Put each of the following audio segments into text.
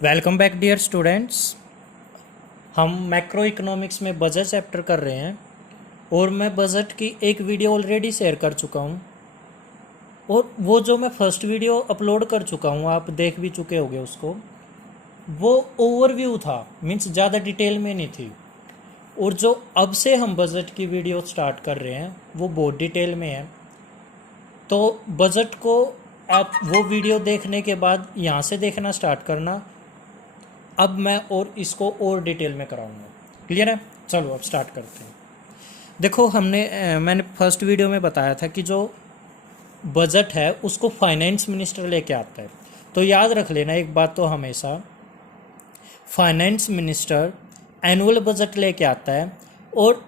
Welcome back dear students. हम macro economics में budget chapter कर रहे हैं और मैं बजट की एक वीडियो ऑलरेडी शेयर कर चुका हूं और वो जो मैं फर्स्ट वीडियो अपलोड कर चुका हूं आप देख भी चुके होंगे उसको। वो ओवरव्यू था, मीन्स ज़्यादा डिटेल में नहीं थी। और जो अब से हम बजट की वीडियो स्टार्ट कर रहे हैं वो बहुत डिटेल में है। तो बजट को आप वो वीडियो देखने के बाद यहाँ से देखना स्टार्ट करना। अब मैं और इसको और डिटेल में कराऊंगा। क्लियर है? चलो अब स्टार्ट करते हैं। देखो मैंने फर्स्ट वीडियो में बताया था कि जो बजट है उसको फाइनेंस मिनिस्टर लेके आता है। तो याद रख लेना एक बात तो हमेशा, फाइनेंस मिनिस्टर एनुअल बजट लेके आता है और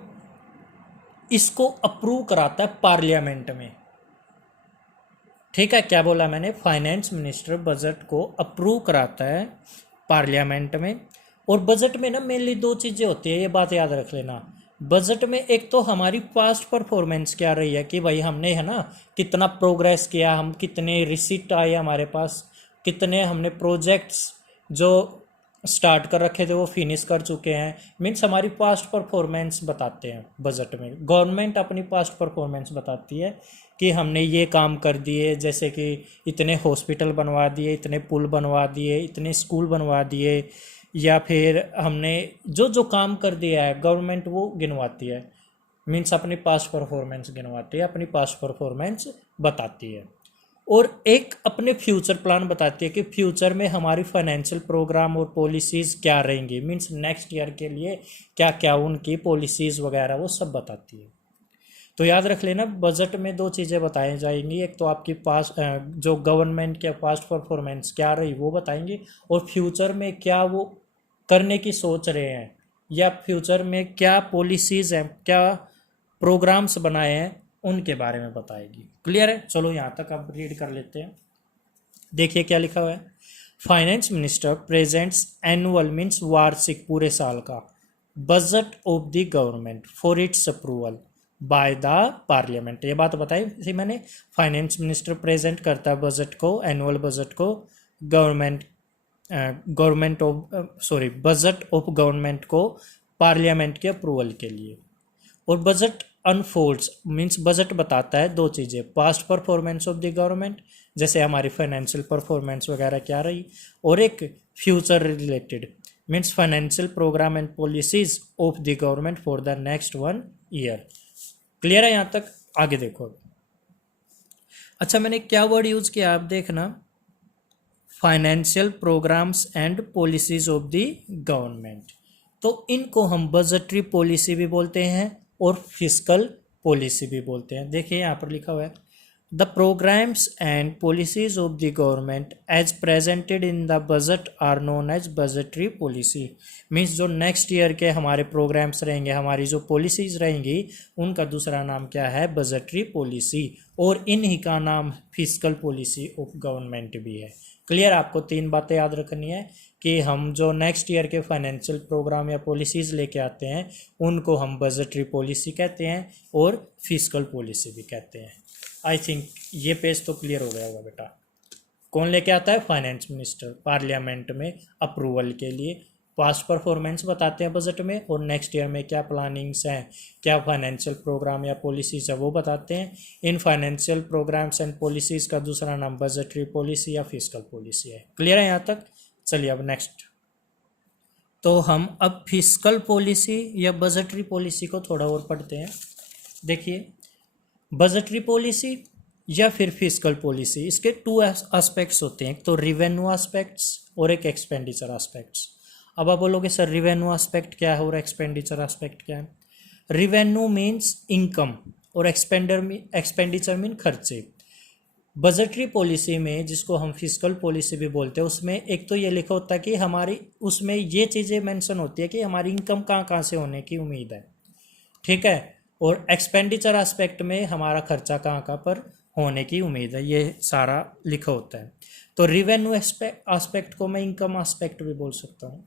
इसको अप्रूव कराता है पार्लियामेंट में। ठीक है, क्या बोला मैंने? फाइनेंस मिनिस्टर बजट को अप्रूव कराता है पार्लियामेंट में। और बजट में ना मेनली दो चीज़ें होती है, ये बात याद रख लेना। बजट में एक तो हमारी पास्ट परफॉर्मेंस क्या रही है कि भाई हमने है ना कितना प्रोग्रेस किया, हम कितने रिसीट आए हमारे पास, कितने हमने प्रोजेक्ट्स जो स्टार्ट कर रखे थे वो फिनिश कर चुके हैं। मीन्स हमारी पास्ट परफॉर्मेंस बताते हैं बजट में। गवर्नमेंट अपनी पास्ट परफॉर्मेंस बताती है कि हमने ये काम कर दिए, जैसे कि इतने हॉस्पिटल बनवा दिए, इतने पुल बनवा दिए, इतने स्कूल बनवा दिए, या फिर हमने जो जो काम कर दिया है गवर्नमेंट वो गिनवाती है। मीन्स अपनी पास्ट परफॉर्मेंस गिनवाती है, अपनी पास्ट परफॉर्मेंस बताती है। और एक अपने फ्यूचर प्लान बताती है कि फ्यूचर में हमारी फाइनेंशियल प्रोग्राम और पॉलिसीज़ क्या रहेंगी। मीन्स नेक्स्ट ईयर के लिए क्या क्या उनकी पॉलिसीज़ वगैरह वो सब बताती है। तो याद रख लेना बजट में दो चीज़ें बताई जाएंगी, एक तो आपकी पास जो गवर्नमेंट के पास्ट परफॉर्मेंस क्या रही वो बताएंगे, और फ्यूचर में क्या वो करने की सोच रहे हैं या फ्यूचर में क्या पॉलिसीज़ हैं, क्या प्रोग्राम्स बनाए हैं, उनके बारे में बताएगी। क्लियर है? चलो यहाँ तक अब रीड कर लेते हैं। देखिए क्या लिखा हुआ है। Finance minister presents annual means वार्षिक पूरे साल का budget of the government for its approval by the parliament. ये बात बताई थी मैंने। फाइनेंस मिनिस्टर प्रेजेंट करता है बजट को, एनुअल बजट को government of budget of government को पार्लियामेंट के अप्रूवल के लिए। और बजट अनफोल्ड्स मीन्स बजट बताता है दो चीज़ें, past performance of the government जैसे हमारी फाइनेंशियल परफॉर्मेंस वगैरह क्या रही, और एक future related means financial program and policies of the government for the next 1 year. Clear है यहाँ तक? आगे देखो। अच्छा, मैंने क्या वर्ड यूज किया आप देखना, financial programs and policies of the government. तो इनको हम बजटरी पॉलिसी भी बोलते हैं और फिस्कल पॉलिसी भी बोलते हैं। देखिए यहाँ पर लिखा हुआ है, the programs and policies of the government as presented in the budget are known as budgetary policy. Means जो नेक्स्ट ईयर के हमारे प्रोग्राम्स रहेंगे, हमारी जो पॉलिसीज रहेंगी, उनका दूसरा नाम क्या है? Budgetary policy. और इन्हीं का नाम फिस्कल पॉलिसी ऑफ गवर्नमेंट भी है। क्लियर? आपको तीन बातें याद रखनी है कि हम जो नेक्स्ट ईयर के फाइनेंशियल प्रोग्राम या पॉलिसीज़ लेके आते हैं उनको हम बजटरी पॉलिसी कहते हैं और फिस्कल पॉलिसी भी कहते हैं। आई थिंक ये पेज तो क्लियर हो गया होगा बेटा। कौन लेके आता है? फाइनेंस मिनिस्टर पार्लियामेंट में अप्रूवल के लिए। पास्ट परफॉर्मेंस बताते हैं बजट में, और नेक्स्ट ईयर में क्या प्लानिंग्स हैं, क्या फाइनेंशियल प्रोग्राम या पॉलिसीज है वो बताते हैं। इन फाइनेंशियल प्रोग्राम्स एंड पॉलिसीज का दूसरा नाम बजटरी पॉलिसी या फिस्कल पॉलिसी है। क्लियर है यहाँ तक? चलिए अब नेक्स्ट। तो हम अब फिस्कल पॉलिसी या बजटरी पॉलिसी को थोड़ा और पढ़ते हैं। देखिए, बजटरी पॉलिसी या फिर फिस्कल पॉलिसी, इसके टू एस्पेक्ट्स होते हैं, एक तो रिवेन्यू एस्पेक्ट्स और एक एक्सपेंडिचर एस्पेक्ट्स। अब आप बोलोगे सर रिवेन्यू एस्पेक्ट क्या है और एक्सपेंडिचर एस्पेक्ट क्या है? रिवेन्यू मीन्स इनकम और एक्सपेंडिचर मीन खर्चे। बजटरी पॉलिसी में, जिसको हम फिस्कल पॉलिसी भी बोलते हैं, उसमें एक तो ये लिखा होता है कि हमारी उसमें ये चीज़ें मेंशन होती है कि हमारी इनकम कहाँ कहाँ से होने की उम्मीद है। ठीक है? और एक्सपेंडिचर एस्पेक्ट में हमारा खर्चा कहाँ कहाँ पर होने की उम्मीद है, ये सारा लिखा होता है। तो रिवेन्यू एस्पेक्ट को मैं इनकम एस्पेक्ट भी बोल सकता हूँ।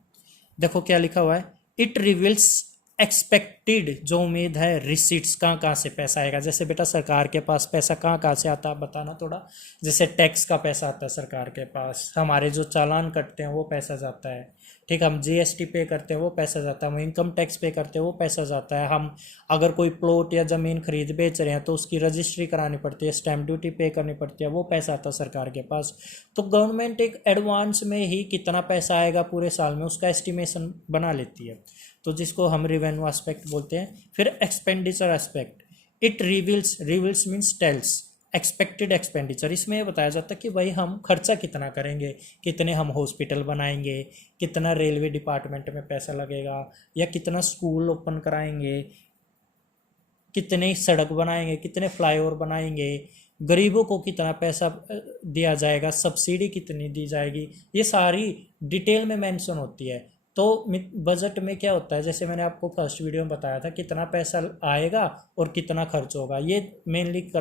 देखो क्या लिखा हुआ है, इट रिवील्स एक्सपेक्टेड एक्सपेक्टेड जो उम्मीद है रिसीट्स कहाँ से पैसा आएगा। जैसे बेटा सरकार के पास पैसा कहाँ से आता है बताना थोड़ा। जैसे टैक्स का पैसा आता है सरकार के पास, हमारे जो चालान कटते हैं वो पैसा जाता है, ठीक, हम जीएसटी पे करते हैं वो पैसा जाता है, हम इनकम टैक्स पे करते हैं वो पैसा जाता है, हम अगर कोई प्लॉट या ज़मीन खरीद बेच रहे हैं तो उसकी रजिस्ट्री करानी पड़ती है, स्टैम्प ड्यूटी पे करनी पड़ती है, वो पैसा आता है सरकार के पास। तो गवर्नमेंट एक एडवांस में ही कितना पैसा आएगा पूरे साल में उसका एस्टिमेशन बना लेती है, तो जिसको हम रिवेन्यू एस्पेक्ट बोलते हैं। फिर expenditure aspect, it reveals means tells expected expenditure. इसमें ये बताया जाता है कि भाई हम खर्चा कितना करेंगे, कितने हम हॉस्पिटल बनाएंगे, कितना रेलवे डिपार्टमेंट में पैसा लगेगा, या कितना स्कूल ओपन कराएंगे, कितने सड़क बनाएंगे, कितने फ्लाईओवर बनाएंगे, गरीबों को कितना पैसा दिया जाएगा, सब्सिडी कितनी दी जाएगी, ये सारी डिटेल में मेंशन होती है। तो बजट में क्या होता है, जैसे मैंने आपको फर्स्ट वीडियो में बताया था कितना पैसा आएगा और कितना खर्च होगा, ये मेनली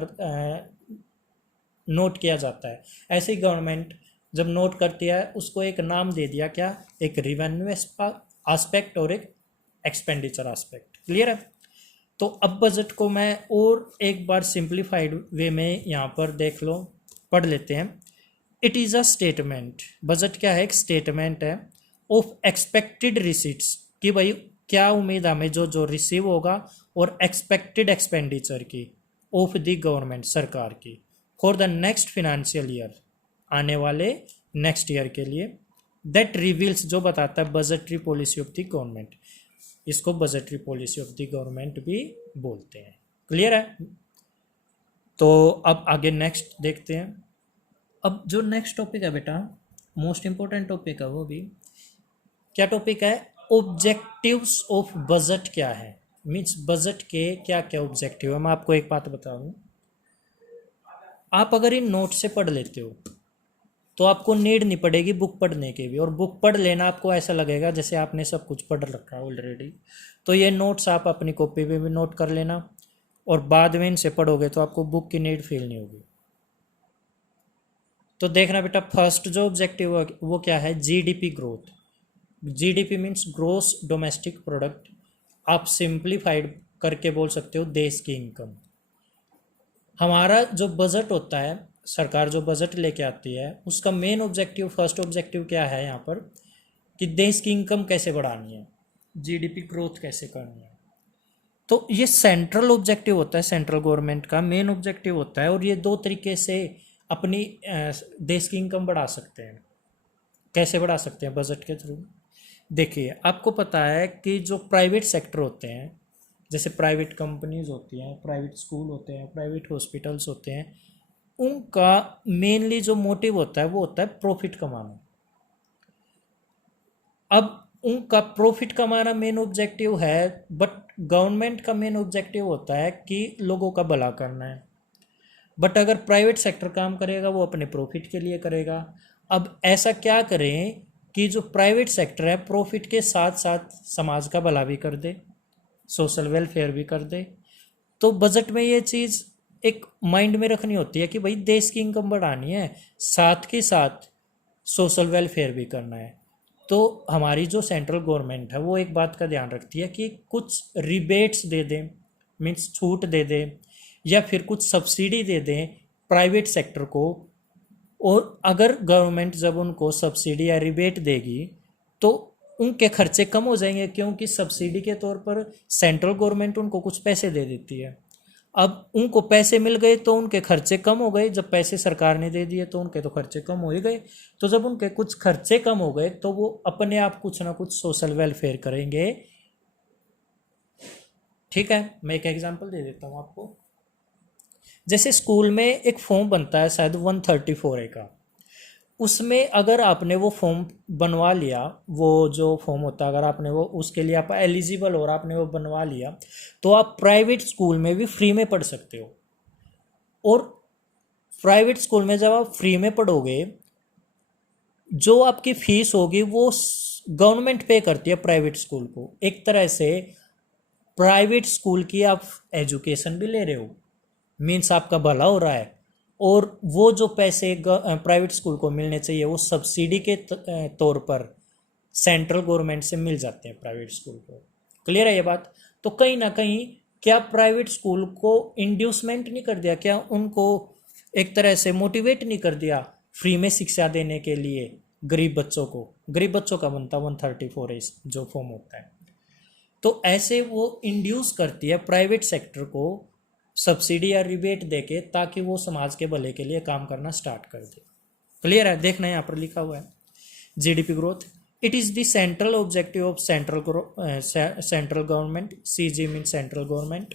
नोट किया जाता है। ऐसे ही गवर्नमेंट जब नोट करती है उसको एक नाम दे दिया, क्या, एक रिवेन्यू एस्पेक्ट और एक एक्सपेंडिचर एस्पेक्ट। क्लियर है। तो अब बजट को मैं और एक बार सिंप्लीफाइड वे में यहाँ पर देख लो, पढ़ लेते हैं। It is a statement, budget क्या है, एक स्टेटमेंट है ऑफ एक्सपेक्टेड रिसीट्स, कि भाई क्या उम्मीद हमें जो जो रिसीव होगा, और एक्सपेक्टेड एक्सपेंडिचर की ऑफ द गवर्नमेंट, सरकार की, for the next financial year, आने वाले नेक्स्ट ईयर के लिए। दैट रिवील्स, जो बताता है budgetary policy of the government, इसको budgetary policy of the government भी बोलते हैं। क्लियर है। तो अब आगे नेक्स्ट देखते हैं। अब जो नेक्स्ट टॉपिक है बेटा, मोस्ट इंपॉर्टेंट टॉपिक है, वो भी क्या टॉपिक है, ऑब्जेक्टिव्स ऑफ बजट क्या है, मीन्स बजट के क्या क्या ऑब्जेक्टिव है। मैं आपको एक बात बता दूं, आप अगर इन नोट से पढ़ लेते हो तो आपको नीड नहीं पड़ेगी बुक पढ़ने की भी, और बुक पढ़ लेना आपको ऐसा लगेगा जैसे आपने सब कुछ पढ़ रखा है ऑलरेडी। तो ये नोट्स आप अपनी कॉपी पे भी नोट कर लेना, और बाद में इनसे पढ़ोगे तो आपको बुक की नीड फील नहीं होगी। तो देखना बेटा, फर्स्ट जो ऑब्जेक्टिव है वो क्या है, GDP growth. GDP means gross domestic product, आप सिंप्लीफाइड करके बोल सकते हो देश की इनकम। हमारा जो बजट होता है, सरकार जो बजट लेके आती है, उसका मेन ऑब्जेक्टिव, फर्स्ट ऑब्जेक्टिव क्या है यहाँ पर, कि देश की इनकम कैसे बढ़ानी है, जीडीपी ग्रोथ कैसे करनी है। तो ये सेंट्रल ऑब्जेक्टिव होता है, सेंट्रल गवर्नमेंट का मेन ऑब्जेक्टिव होता है, और ये दो तरीके से अपनी देश की इनकम बढ़ा सकते हैं। कैसे बढ़ा सकते हैं, बजट के थ्रू। देखिए, आपको पता है कि जो प्राइवेट सेक्टर होते हैं, जैसे प्राइवेट कंपनीज होती हैं, प्राइवेट स्कूल होते हैं, प्राइवेट हॉस्पिटल्स होते हैं, उनका मेनली जो मोटिव होता है वो होता है प्रॉफिट कमाना। अब उनका प्रॉफिट कमाना मेन ऑब्जेक्टिव है, बट गवर्नमेंट का मेन ऑब्जेक्टिव होता है कि लोगों का भला करना है। बट अगर प्राइवेट सेक्टर काम करेगा वो अपने प्रॉफिट के लिए करेगा। अब ऐसा क्या करें कि जो प्राइवेट सेक्टर है प्रॉफिट के साथ साथ समाज का भला भी कर दे, सोशल वेलफेयर भी कर दे। तो बजट में ये चीज़ एक माइंड में रखनी होती है कि भाई देश की इनकम बढ़ानी है, साथ के साथ सोशल वेलफेयर भी करना है। तो हमारी जो सेंट्रल गवर्नमेंट है वो एक बात का ध्यान रखती है कि कुछ रिबेट्स दे दें, मीन्स छूट दे दें, या फिर कुछ सब्सिडी दे दें प्राइवेट सेक्टर को। और अगर गवर्नमेंट जब उनको सब्सिडी या रिबेट देगी तो उनके खर्चे कम हो जाएंगे, क्योंकि सब्सिडी के तौर पर सेंट्रल गवर्नमेंट उनको कुछ पैसे दे देती है। अब उनको पैसे मिल गए तो उनके खर्चे कम हो गए, जब पैसे सरकार ने दे दिए तो उनके तो खर्चे कम हो ही गए। तो जब उनके कुछ खर्चे कम हो गए तो वो अपने आप कुछ ना कुछ सोशल वेलफेयर करेंगे। ठीक है, मैं एक एग्जांपल दे देता हूँ आपको। जैसे स्कूल में एक फॉर्म बनता है शायद 134A का, उसमें अगर आपने वो फॉर्म बनवा लिया, वो जो फॉर्म होता है अगर आपने वो उसके लिए आप एलिजिबल और आपने वो बनवा लिया, तो आप प्राइवेट स्कूल में भी फ्री में पढ़ सकते हो। और प्राइवेट स्कूल में जब आप फ्री में पढ़ोगे, जो आपकी फीस होगी वो गवर्नमेंट पे करती है प्राइवेट स्कूल को। एक तरह से प्राइवेट स्कूल की आप एजुकेशन भी ले रहे हो, मीन्स आपका भला हो रहा है। और वो जो पैसे प्राइवेट स्कूल को मिलने चाहिए वो सब्सिडी के तौर पर सेंट्रल गवर्नमेंट से मिल जाते हैं प्राइवेट स्कूल को। क्लियर है ये बात। तो कहीं ना कहीं क्या प्राइवेट स्कूल को इंड्यूसमेंट नहीं कर दिया, क्या उनको एक तरह से मोटिवेट नहीं कर दिया फ्री में शिक्षा देने के लिए गरीब बच्चों को? गरीब बच्चों का बनता 134 एज जो फॉर्म होता है, तो ऐसे वो इंड्यूस करती है प्राइवेट सेक्टर को सब्सिडी या रिबेट देके, ताकि वो समाज के भले के लिए काम करना स्टार्ट कर दे। क्लियर है? देखना यहाँ पर लिखा हुआ है GDP growth, it is the central objective of central government, CG mean central government.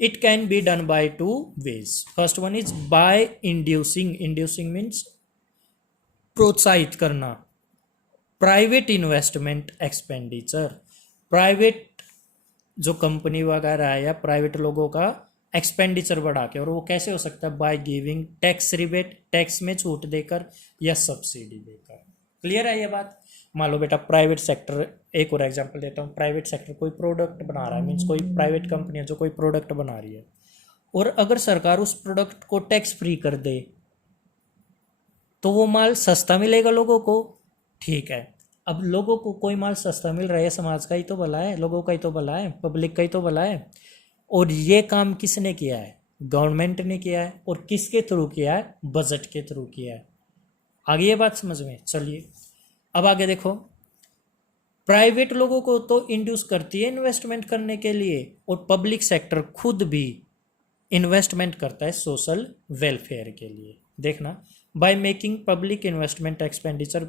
It can be done by two ways. First one is by inducing, inducing means प्रोत्साहित करना प्राइवेट इन्वेस्टमेंट एक्सपेंडिचर, प्राइवेट जो company वगैरह है या private लोगों का expenditure बढ़ा के। और वो कैसे हो सकता है? By giving tax rebate, tax में छूट देकर या सब्सिडी देकर। क्लियर है ये बात? मान लो बेटा प्राइवेट सेक्टर, एक और एग्जांपल देता हूँ, प्राइवेट सेक्टर कोई प्रोडक्ट बना रहा है, मीन्स कोई प्राइवेट कंपनी है जो कोई प्रोडक्ट बना रही है, और अगर सरकार उस प्रोडक्ट को टैक्स फ्री कर दे तो वो माल सस्ता मिलेगा लोगों को। ठीक है, अब लोगों को कोई माल सस्ता मिल रहा है, समाज का ही तो भला है, लोगों का ही तो भला है, पब्लिक का ही तो भला है। और ये काम किसने किया है? गवर्नमेंट ने किया है। और किसके थ्रू किया है? बजट के थ्रू किया है। आगे ये बात समझ में? चलिए अब आगे देखो, प्राइवेट लोगों को तो इंड्यूस करती है इन्वेस्टमेंट करने के लिए, और पब्लिक सेक्टर खुद भी इन्वेस्टमेंट करता है सोशल वेलफेयर के लिए। देखना, by making public investment expenditure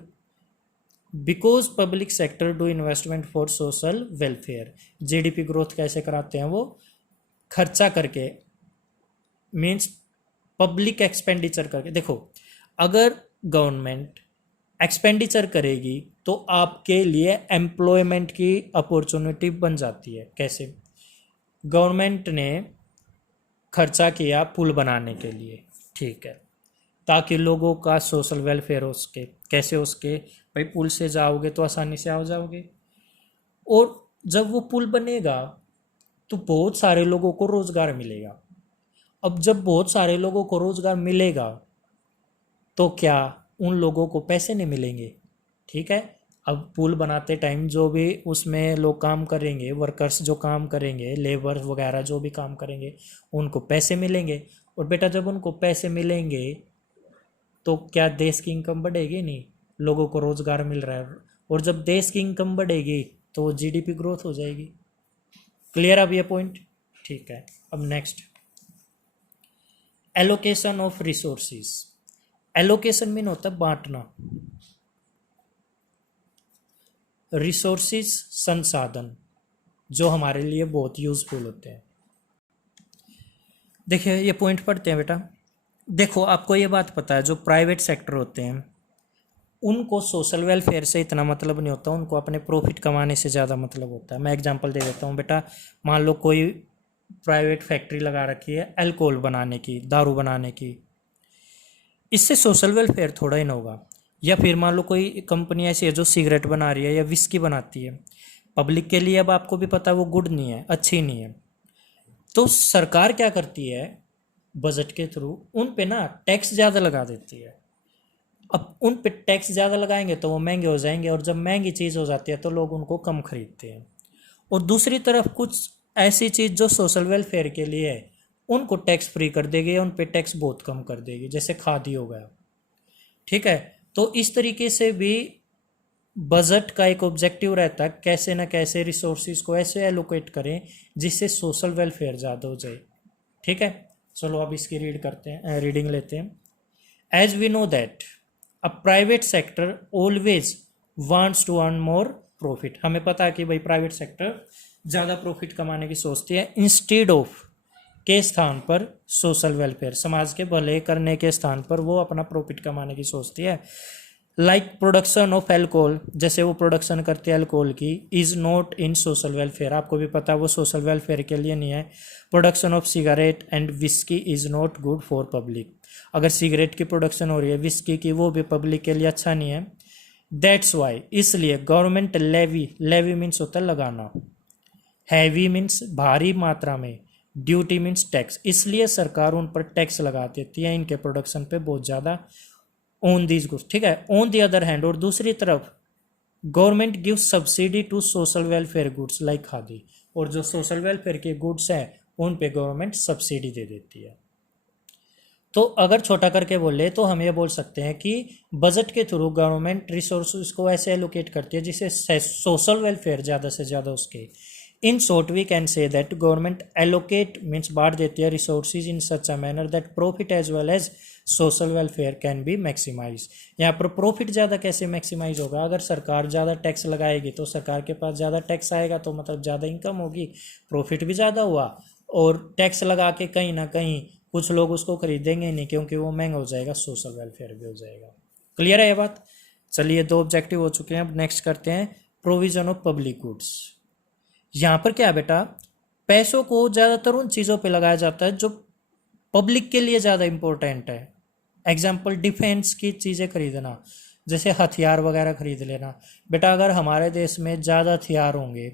because public sector do investment for social welfare. GDP growth कैसे कराते हैं? वो खर्चा करके, मीन्स पब्लिक एक्सपेंडिचर करके। देखो, अगर गवर्नमेंट एक्सपेंडिचर करेगी तो आपके लिए एम्प्लॉयमेंट की अपॉर्चुनिटी बन जाती है। कैसे? गवर्नमेंट ने खर्चा किया पुल बनाने के लिए, ठीक है, ताकि लोगों का सोशल वेलफेयर हो सके। कैसे हो सके भाई? पुल से जाओगे तो आसानी से आ जाओगे, और जब वो पुल बनेगा तो बहुत सारे लोगों को रोजगार मिलेगा। अब जब बहुत सारे लोगों को रोजगार मिलेगा तो क्या उन लोगों को पैसे नहीं मिलेंगे? ठीक है, अब पुल बनाते टाइम जो भी उसमें लोग काम करेंगे, वर्कर्स जो काम करेंगे, लेबर वगैरह जो भी काम करेंगे, उनको पैसे मिलेंगे। और बेटा जब उनको पैसे मिलेंगे तो क्या देश की इनकम बढ़ेगी? नहीं, लोगों को रोजगार मिल रहा है, और जब देश की इनकम बढ़ेगी तो जीडीपी ग्रोथ हो जाएगी। क्लियर अब ये पॉइंट? ठीक है, अब next, allocation of resources. Allocation mean होता है बांटना, रिसोर्सेज संसाधन जो हमारे लिए बहुत यूजफुल होते हैं। देखिए ये पॉइंट पढ़ते हैं बेटा। देखो आपको ये बात पता है, जो प्राइवेट सेक्टर होते हैं उनको सोशल वेलफेयर से इतना मतलब नहीं होता, उनको अपने प्रॉफिट कमाने से ज़्यादा मतलब होता है। मैं एग्जांपल दे देता हूँ बेटा, मान लो कोई प्राइवेट फैक्ट्री लगा रखी है अल्कोहल बनाने की, दारू बनाने की, इससे सोशल वेलफेयर थोड़ा ही ना होगा। या फिर मान लो कोई कंपनी ऐसी है जो सिगरेट बना रही है या विस्की बनाती है, पब्लिक के लिए अब आपको भी पता है वो गुड नहीं है, अच्छी नहीं है, तो सरकार क्या करती है? बजट के थ्रू उन पे ना टैक्स ज़्यादा लगा देती है। अब उन पे टैक्स ज़्यादा लगाएंगे तो वो महंगे हो जाएंगे, और जब महंगी चीज़ हो जाती है तो लोग उनको कम खरीदते हैं। और दूसरी तरफ कुछ ऐसी चीज़ जो सोशल वेलफेयर के लिए है उनको टैक्स फ्री कर देगी, उन पे टैक्स बहुत कम कर देगी, जैसे खादी हो गया। ठीक है, तो इस तरीके से भी बजट का एक ऑब्जेक्टिव रहता है कैसे ना कैसे रिसोर्सेज को ऐसे एलोकेट करें जिससे सोशल वेलफेयर ज़्यादा हो जाए। ठीक है, चलो अब इसकी रीडिंग लेते हैं। As we know that a private sector always wants to earn more profit. हमें पता है कि भाई प्राइवेट सेक्टर ज़्यादा प्रॉफिट कमाने की सोचती है, इंस्टेड ऑफ के स्थान पर सोशल वेलफेयर, समाज के भले करने के स्थान पर वो अपना प्रॉफिट कमाने की सोचती है। लाइक प्रोडक्शन ऑफ एल्कोहल, जैसे वो प्रोडक्शन करते हैं अल्कोहल की, is not in social welfare, आपको भी पता है वो सोशल वेलफेयर के लिए नहीं है। Production of cigarette and whisky is not good for public, अगर सिगरेट की प्रोडक्शन हो रही है, विस्की की, वो भी पब्लिक के लिए अच्छा नहीं है। दैट्स वाई, इसलिए गवर्नमेंट लेवी, लेवी मीन्स होता है लगाना, हैवी मीन्स भारी मात्रा में, ड्यूटी मीन्स टैक्स, इसलिए सरकार उन पर टैक्स लगा देती है इनके प्रोडक्शन पे बहुत ज़्यादा, ऑन दीज गुड्स। ठीक है, ऑन दी अदर हैंड, और दूसरी तरफ government gives subsidy to social welfare goods like khadi, और जो सोशल वेलफेयर के गुड्स हैं उन पे गवर्नमेंट सब्सिडी दे देती है। तो अगर छोटा करके बोले तो हम ये बोल सकते हैं कि बजट के थ्रू गवर्नमेंट रिसोर्सेज को ऐसे एलोकेट करती है जिससे सोशल वेलफेयर ज़्यादा से ज़्यादा उसके। In short we can say that government allocate means बांट देती है resources in such a manner that profit as well as social welfare can be maximize. यहाँ पर प्रॉफिट ज़्यादा कैसे मैक्सिमाइज होगा? अगर सरकार ज़्यादा टैक्स लगाएगी तो सरकार के पास ज़्यादा टैक्स आएगा तो मतलब ज़्यादा इनकम होगी, प्रॉफिट भी ज़्यादा हुआ। और टैक्स लगा के कहीं ना कहीं कुछ लोग उसको खरीदेंगे नहीं क्योंकि वो महंगा हो जाएगा, सोशल वेलफेयर भी हो जाएगा। क्लियर है ये बात? चलिए 2 ऑब्जेक्टिव हो चुके हैं, अब नेक्स्ट करते हैं प्रोविजन ऑफ पब्लिक गुड्स। यहाँ पर क्या है बेटा, पैसों को ज़्यादातर उन चीज़ों पे लगाया जाता है जो पब्लिक के लिए ज़्यादा इम्पोर्टेंट है। एग्जाम्पल डिफेंस की चीज़ें खरीदना, जैसे हथियार वगैरह खरीद लेना। बेटा अगर हमारे देश में ज़्यादा हथियार होंगे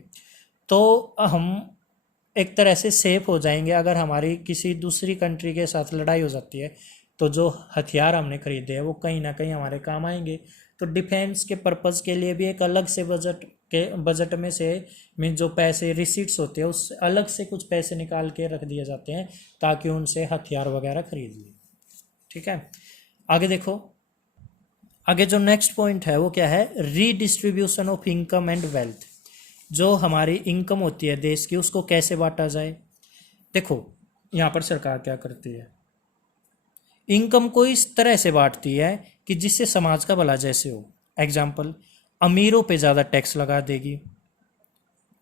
तो हम एक तरह से सेफ हो जाएंगे। अगर हमारी किसी दूसरी कंट्री के साथ लड़ाई हो जाती है तो जो हथियार हमने खरीदे हैं वो कहीं ना कहीं हमारे काम आएंगे। तो डिफेंस के पर्पज़ के लिए भी एक अलग से बजट में से मीन जो पैसे रिसीट्स होते हैं उससे अलग से कुछ पैसे निकाल के रख दिए जाते हैं ताकि उनसे हथियार वगैरह खरीद लें। ठीक है, आगे देखो। आगे जो नेक्स्ट पॉइंट है वो क्या है? Redistribution of income and wealth. जो हमारी इनकम होती है देश की उसको कैसे बांटा जाए। देखो यहाँ पर सरकार क्या करती है, इनकम को इस तरह से बांटती है कि जिससे समाज का भला जैसे हो। एग्जाम्पल, अमीरों पे ज़्यादा टैक्स लगा देगी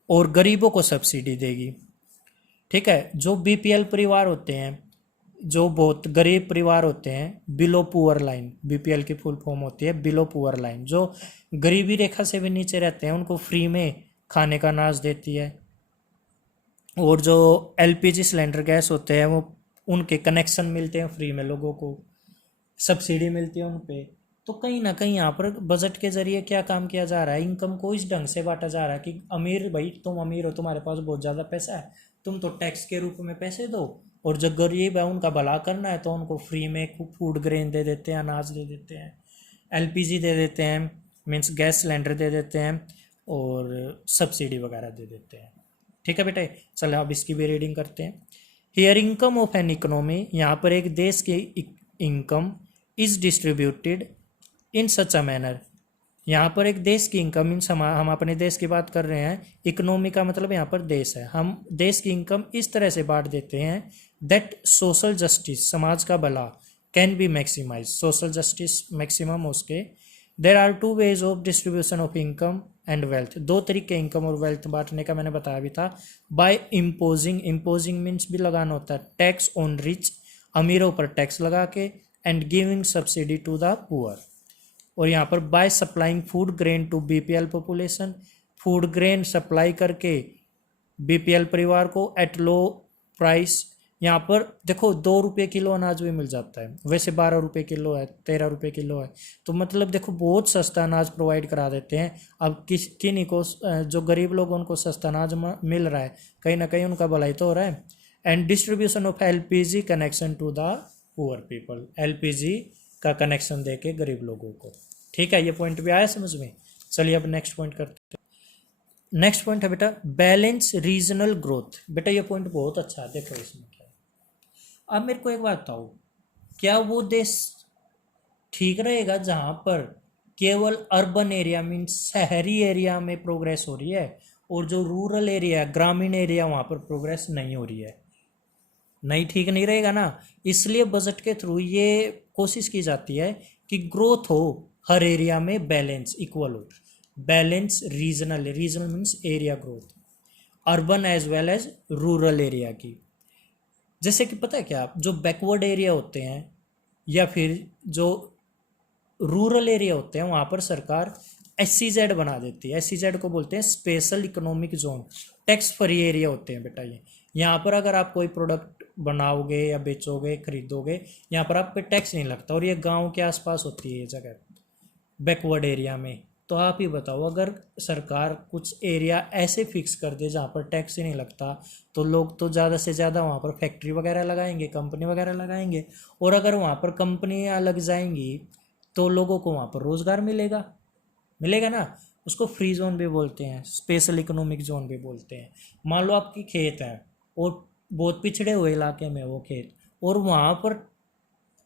और गरीबों को सब्सिडी देगी। ठीक है, जो बीपीएल परिवार होते हैं, जो बहुत गरीब परिवार होते हैं, बिलो पुअर लाइन, बीपीएल की फुल फॉर्म होती है बिलो पुअर लाइन, जो गरीबी रेखा से भी नीचे रहते हैं उनको फ्री में खाने का अनाज देती है। और जो एलपीजी सिलेंडर गैस होते हैं वो उनके कनेक्शन मिलते हैं फ्री में, लोगों को सब्सिडी मिलती है उन पे। तो कहीं ना कहीं यहाँ पर बजट के जरिए क्या काम किया जा रहा है, इनकम को इस ढंग से बांटा जा रहा है कि अमीर भाई तुम अमीर हो, तुम्हारे पास बहुत ज़्यादा पैसा है, तुम तो टैक्स के रूप में पैसे दो, और जो गरीब है उनका भला करना है तो उनको फ्री में फूड ग्रेन दे देते हैं, अनाज दे देते हैं, एलपीजी दे देते हैं, मीन्स गैस सिलेंडर दे देते हैं और सब्सिडी वगैरह दे देते हैं। ठीक है बेटे, चलो अब इसकी भी रीडिंग करते हैं। Here income of an economy, यहाँ पर एक देश की income is distributed in such a manner. यहाँ पर एक देश की इनकम मीन्स हम अपने देश की बात कर रहे हैं, इकोनॉमी का मतलब यहाँ पर देश है, हम देश की इनकम इस तरह से बांट देते हैं दैट सोशल जस्टिस, समाज का भला, can be maximize, social justice maximum उसके। There are 2 ways of distribution of income and wealth, 2 तरीके इनकम और वेल्थ बांटने का मैंने बताया भी था। बाय इम्पोजिंग, इम्पोजिंग मीन्स भी लगाना होता है, टैक्स ऑन रिच, अमीरों पर टैक्स लगा के, and giving subsidy to the poor. और यहाँ पर by supplying food grain to BPL population, food grain supply करके बीपीएल परिवार को एट लो प्राइस। यहाँ पर देखो 2 रुपये किलो अनाज भी मिल जाता है, वैसे 12 रुपये किलो है, 13 रुपये किलो है, तो मतलब देखो बहुत सस्ता अनाज प्रोवाइड करा देते हैं। अब किन्हीं को जो गरीब लोग उनको सस्ता अनाज मिल रहा है, कहीं ना कहीं उनका भलाई तो हो रहा है। And distribution of LPG connection to the poor people, LPG का कनेक्शन दे के गरीब लोगों को। ठीक है, ये पॉइंट भी आया समझ में। चलिए अब नेक्स्ट पॉइंट करते हैं। नेक्स्ट पॉइंट है बेटा बैलेंस रीजनल ग्रोथ। बेटा ये पॉइंट बहुत अच्छा है, देखो इसमें क्या है। अब मेरे को एक बात बताओ, क्या वो देश ठीक रहेगा जहां पर केवल अर्बन एरिया मीन्स शहरी एरिया में प्रोग्रेस हो रही है और जो रूरल एरिया, ग्रामीण एरिया, वहां पर प्रोग्रेस नहीं हो रही है? नहीं, ठीक नहीं रहेगा ना। इसलिए बजट के थ्रू ये कोशिश की जाती है कि ग्रोथ हो हर एरिया में, बैलेंस इक्वल हो, balance regional, regional means area growth, urban as well as rural area की। जैसे कि पता है क्या, जो बैकवर्ड एरिया होते हैं या फिर जो रूरल एरिया होते हैं वहाँ पर सरकार SEZ बना देती है। SEZ को बोलते हैं special economic zone, tax free area होते हैं बेटा ये। यहाँ पर अगर आप कोई प्रोडक्ट बनाओगे या बेचोगे, खरीदोगे, यहाँ पर आप पे टैक्स नहीं लगता, और ये गांव के आसपास होती है ये जगह, बैकवर्ड एरिया में। तो आप ही बताओ, अगर सरकार कुछ एरिया ऐसे फिक्स कर दे जहाँ पर टैक्स ही नहीं लगता, तो लोग तो ज़्यादा से ज़्यादा वहाँ पर फैक्ट्री वगैरह लगाएंगे, कंपनी वगैरह लगाएंगे, और अगर वहाँ पर कंपनियाँ लग जाएंगी तो लोगों को वहाँ पर रोज़गार मिलेगा, मिलेगा ना। उसको फ्री जोन भी बोलते हैं, स्पेशल इकोनॉमिक जोन भी बोलते हैं। मान लो आपकी खेत है और बहुत पिछड़े हुए इलाके में वो खेत, और वहाँ पर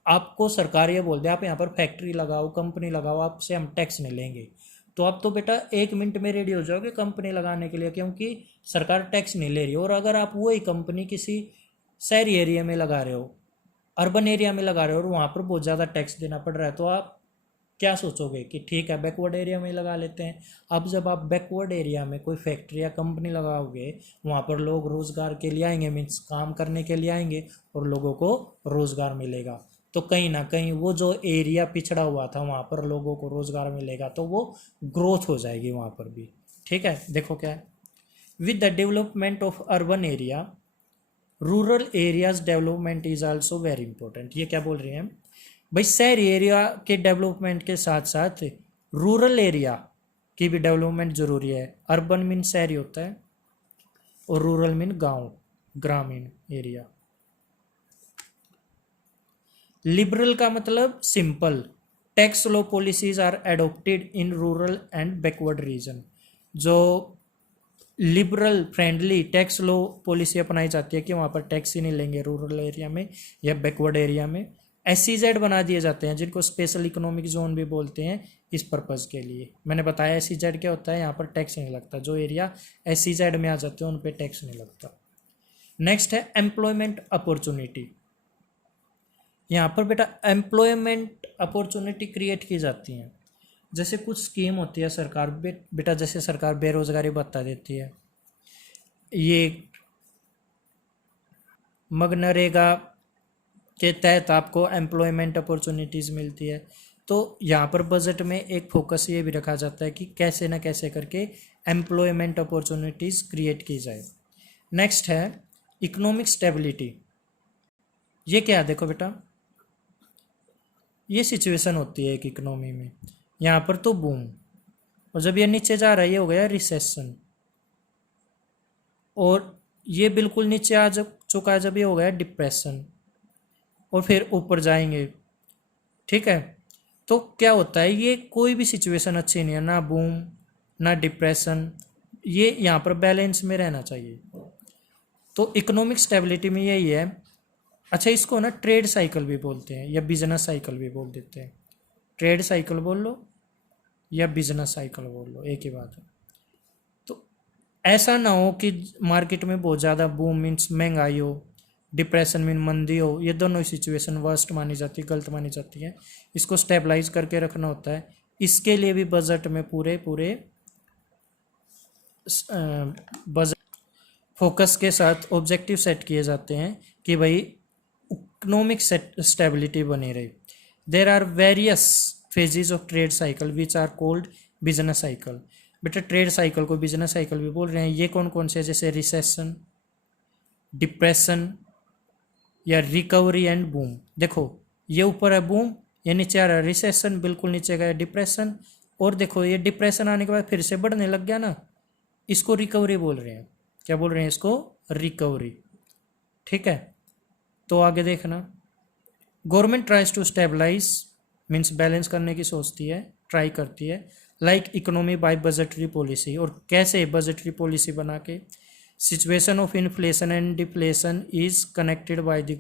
आपको सरकार ये बोल दे आप यहाँ पर फैक्ट्री लगाओ, कंपनी लगाओ, आपसे हम टैक्स नहीं लेंगे, तो आप तो बेटा 1 मिनट में रेडी हो जाओगे कंपनी लगाने के लिए, क्योंकि सरकार टैक्स नहीं ले रही। और अगर आप वही कंपनी किसी शहरी एरिया में लगा रहे हो, अर्बन एरिया में लगा रहे हो, और वहाँ पर बहुत ज़्यादा टैक्स देना पड़ रहा है, तो आप क्या सोचोगे कि ठीक है बैकवर्ड एरिया में ही लगा लेते हैं। अब जब आप बैकवर्ड एरिया में कोई फैक्ट्री या कंपनी लगाओगे, वहाँ पर लोग रोज़गार के लिए आएंगे, मीन्स काम करने के लिए आएंगे, और लोगों को रोज़गार मिलेगा, तो कहीं ना कहीं वो जो एरिया पिछड़ा हुआ था वहाँ पर लोगों को रोज़गार मिलेगा, तो वो ग्रोथ हो जाएगी वहाँ पर भी। ठीक है, देखो क्या है, with the development of urban area rural areas development is also very important. ये क्या बोल रही हैं भाई, शहरी एरिया के डेवलपमेंट के साथ साथ रूरल एरिया की भी डेवलपमेंट जरूरी है। अर्बन मीन शहरी होता है और रूरल मीन गांव, ग्रामीण एरिया। लिबरल का मतलब simple, tax law policies are adopted in rural and backward region. जो liberal friendly tax law policy अपनाई जाती है कि वहाँ पर टैक्स ही नहीं लेंगे रूरल एरिया में या बैकवर्ड एरिया में। SEZ बना दिए जाते हैं जिनको स्पेशल इकोनॉमिक जोन भी बोलते हैं इस पर्पज़ के लिए। मैंने बताया SEZ क्या होता है, यहाँ पर टैक्स नहीं लगता, जो एरिया SEZ में आ जाते हैं उन पर टैक्स नहीं लगता। नेक्स्ट है एम्प्लॉयमेंट अपॉर्चुनिटी। यहाँ पर बेटा एम्प्लॉयमेंट अपॉर्चुनिटी क्रिएट की जाती हैं। जैसे कुछ स्कीम होती है सरकार बेटा, जैसे सरकार बेरोजगारी भत्ता देती है, ये मनरेगा के तहत आपको एम्प्लॉयमेंट अपॉर्चुनिटीज़ मिलती है। तो यहाँ पर बजट में एक फोकस ये भी रखा जाता है कि कैसे ना कैसे करके एम्प्लॉयमेंट अपॉर्चुनिटीज़ क्रिएट की जाए। नेक्स्ट है इकोनॉमिक स्टेबिलिटी। ये क्या है, देखो बेटा, ये सिचुएशन होती है एक इकोनॉमी में, यहाँ पर तो बूम, और जब ये नीचे जा रहा है ये हो गया रिसेशन, और ये बिल्कुल नीचे आ चुका है जब ये हो गया डिप्रेशन, और फिर ऊपर जाएंगे। ठीक है, तो क्या होता है, ये कोई भी सिचुएशन अच्छी नहीं है, ना बूम ना डिप्रेशन, ये यहाँ पर बैलेंस में रहना चाहिए। तो इकोनॉमिक स्टेबिलिटी में यही है। अच्छा, इसको ना ट्रेड साइकिल भी बोलते हैं या बिजनेस साइकिल भी बोल देते हैं। ट्रेड साइकिल बोल लो या बिजनेस साइकिल बोल लो, एक ही बात है। तो ऐसा ना हो कि मार्केट में बहुत ज़्यादा बूम मीन्स महंगाई हो, डिप्रेशन मीन मंदी हो, ये दोनों ही सिचुएशन वर्स्ट मानी जाती है, गलत मानी जाती है। इसको स्टेबलाइज करके रखना होता है। इसके लिए भी बजट में पूरे बजट फोकस के साथ ऑब्जेक्टिव सेट किए जाते हैं कि भाई इकोनॉमिक स्टेबिलिटी बनी रहे। There are various phases of trade cycle which are called business cycle. बेटा ट्रेड साइकिल को बिजनेस साइकिल भी बोल रहे हैं। ये कौन कौन से, जैसे रिसेशन, डिप्रेशन या रिकवरी एंड बूम। देखो ये ऊपर है बूम, ये नीचे आ रहा है रिसेशन, बिल्कुल नीचे गया डिप्रेशन, और देखो ये डिप्रेशन आने के बाद फिर से बढ़ने लग गया ना, इसको रिकवरी बोल रहे हैं। क्या बोल रहे हैं इसको, रिकवरी। ठीक है, तो आगे देखना, government tries to stabilize means balance करने की सोचती है, ट्राई करती है, like economy by budgetary policy. और कैसे बजटरी पॉलिसी बना के, situation of inflation and deflation is corrected by the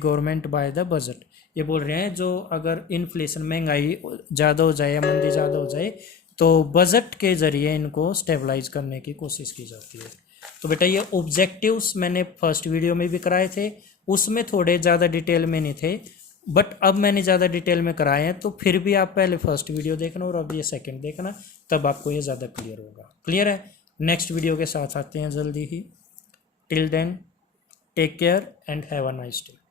government by the budget. ये बोल रहे हैं जो अगर इन्फ्लेशन महंगाई ज़्यादा हो जाए या मंदी ज़्यादा हो जाए तो बजट के जरिए इनको स्टेबलाइज करने की कोशिश की जाती है। तो बेटा ये ऑब्जेक्टिव्स मैंने फर्स्ट वीडियो में भी कराए थे, उसमें थोड़े ज़्यादा डिटेल में नहीं थे, बट अब मैंने ज़्यादा डिटेल में कराए हैं। तो फिर भी आप पहले फर्स्ट वीडियो देखना और अब ये सेकंड देखना, तब आपको ये ज़्यादा क्लियर होगा। क्लियर है, नेक्स्ट वीडियो के साथ आते हैं जल्दी ही। Till then take care and have a nice day.